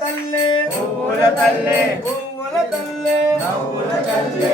తల్లి పువ్వుల తల్లి పువ్వుల తల్లి నవ్వుల తల్లి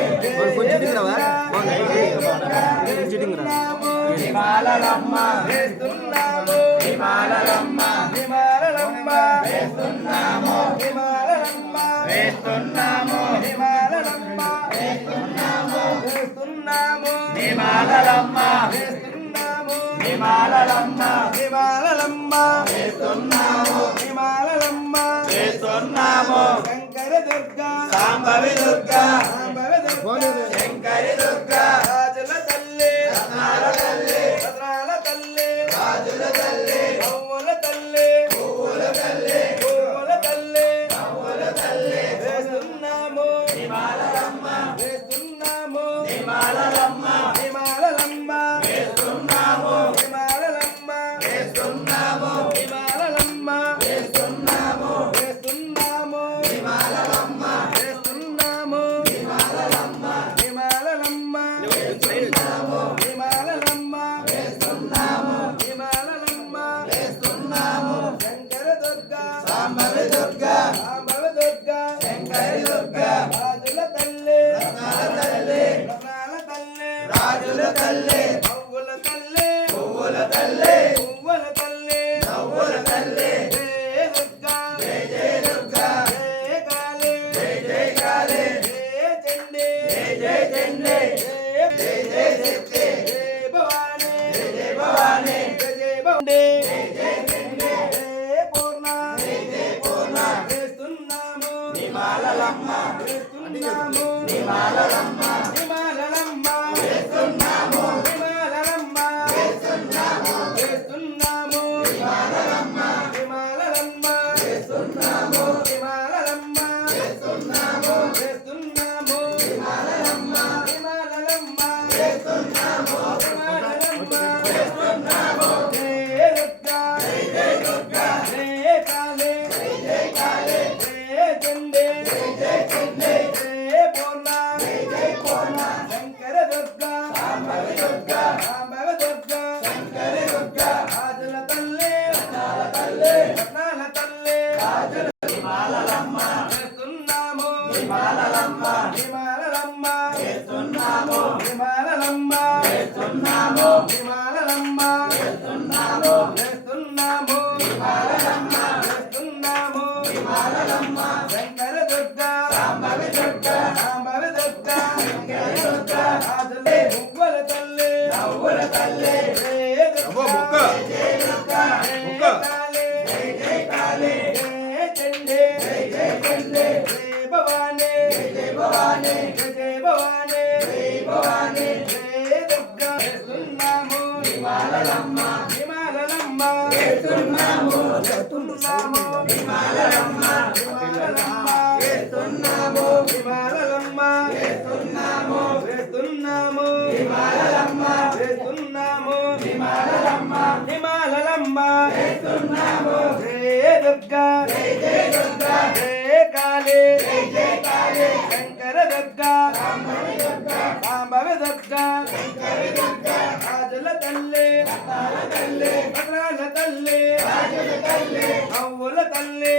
హిమాలలమ్మ వేస్తున్నాము హిమాలలమ్మ హిమాలలమ్మ వేస్తున్నాము హిమాలలమ్మ వేస్తున్నాము హిమాలలమ్మ వేస్తున్నాము వేస్తున్నాము హిమాలలమ్మ వేస్తున్నాము హిమాలలమ్మ హిమాలలమ్మ వేస్తున్నాము హిమాలలమ్మ వేస్తున్నాము శంకర దుర్గా సాంబవి దుర్గా సాంబవ దుర్గా శంకరి దుర్గా రాజుల తల్లి రత్నాల తల్లి భద్రాల తల్లి రాజుల తల్లి పువ్వుల తల్లి పువ్వుల తల్లి పువ్వుల తల్లి నవ్వుల తల్లి వేస్తున్నాము హిమాలలమ్మ వేస్తున్నాము హిమాలలమ్మ హిమాలలమ్మ వేస్తున్నాము హిమాలలమ్మ వేస్తున్నాము హిమాలలమ్మ వేస్తున్నాము వేస్తున్నాము హిమాలలమ్మ వేస్తున్నాము హిమాలలమ్మ హిమాలలమ్మ వేస్తున్నాము హిమాలలమ్మ వేస్తున్నాము హిమాలలమ్మ వేస్తున్నాము శంకర దుర్గా సాంబవి దుర్గా సాంబవ దుర్గా శంకరి దుర్గా రాజుల తల్లి రత్నాల తల్లి రత్నాల తల్లి రాజుల తల్లి పువ్వుల తల్లి పువ్వుల తల్లి పువ్వుల తల్లి నవ్వుల తల్లి జయ దుర్గా జై జై దుర్గా జయ కాళీ జై జై కాళీ జయ చండీ జై జై చండీ జయ జై జై శక్తి జయ భవానీ జై జై భవానీ జయ జయ భవానీ జై జై చండీ జయ పూర్ణ జై జై పూర్ణ వేస్తున్నాము హిమాలలమ్మ వేస్తున్నాము హిమాలలమ్మ హిమాలలమ్మ వేస్తున్నాము హిమాలలమ్మ వేస్తున్నాము వేస్తున్నాము హిమాలలమ్మ హిమాలలమ్మ వేస్తున్నాము హిమాలలమ్మ వేస్తున్నాము వేస్తున్నాము హిమాలలమ్మ హిమాలలమ్మ వేస్తున్నాము హిమాలలమ్మ వేస్తున్నాము జయ దుర్గా జై జై దుర్గా జయ కాళీ జై జై కాళీ జయ చండీ జై జై చండీ జయ పూర్ణ జై జై పూర్ణ శంకర దుర్గా సాంబవి దుర్గా సాంబవ దుర్గా శంకరి దుర్గా రాజుల తల్లి రత్నాల తల్లి రత్నాల తల్లి రాజుల హిమాలలమ్మ వేస్తున్నాము హిమాలలమ్మ హిమాలలమ్మ వేస్తున్నాము హిమాలలమ్మ వేస్తున్నాము హిమాలలమ్మ వేస్తున్నాము వేస్తున్నాము హిమాలలమ్మ వేస్తున్నాము హిమాలలమ్మ శంకర దుర్గా సాంబవి దుర్గా సాంబవ దుర్గా శంకరి దుర్గా రాజుల పువ్వుల తల్లి నవ్వుల తల్లి జయ దుర్గా జై దుర్గా జయ కాళీ జై జై కాళీ జయ చండీ జై జై చండీ జయ భవానీ జై జై భవానీ జయ భవానీ జై భవానీ జయ దుర్గా వేస్తున్నాము హిమాలలమ్మ హిమాలలమ్మ వేస్తున్నాము వేస్తున్నాము హిమాలలమ్మ హిమాలలమ్మ వేస్తున్నాము హిమాలలమ్మ వేస్తున్నాము వేస్తున్నాము హిమాలలమ్మ వేస్తున్నాము హిమాలలమ్మ హిమాలలమ్మ వేస్తున్నాము జయ దుర్గా జై జై దుర్గా జయ కాళీ జై జై కాళీ శంకర దుర్గా సాంబవి దుర్గా సాంబవ దుర్గా శంకరి దుర్గా రాజుల తల్లి రత్నాల తల్లి భద్రాల తల్లి రాజుల తల్లి నవ్వుల తల్లి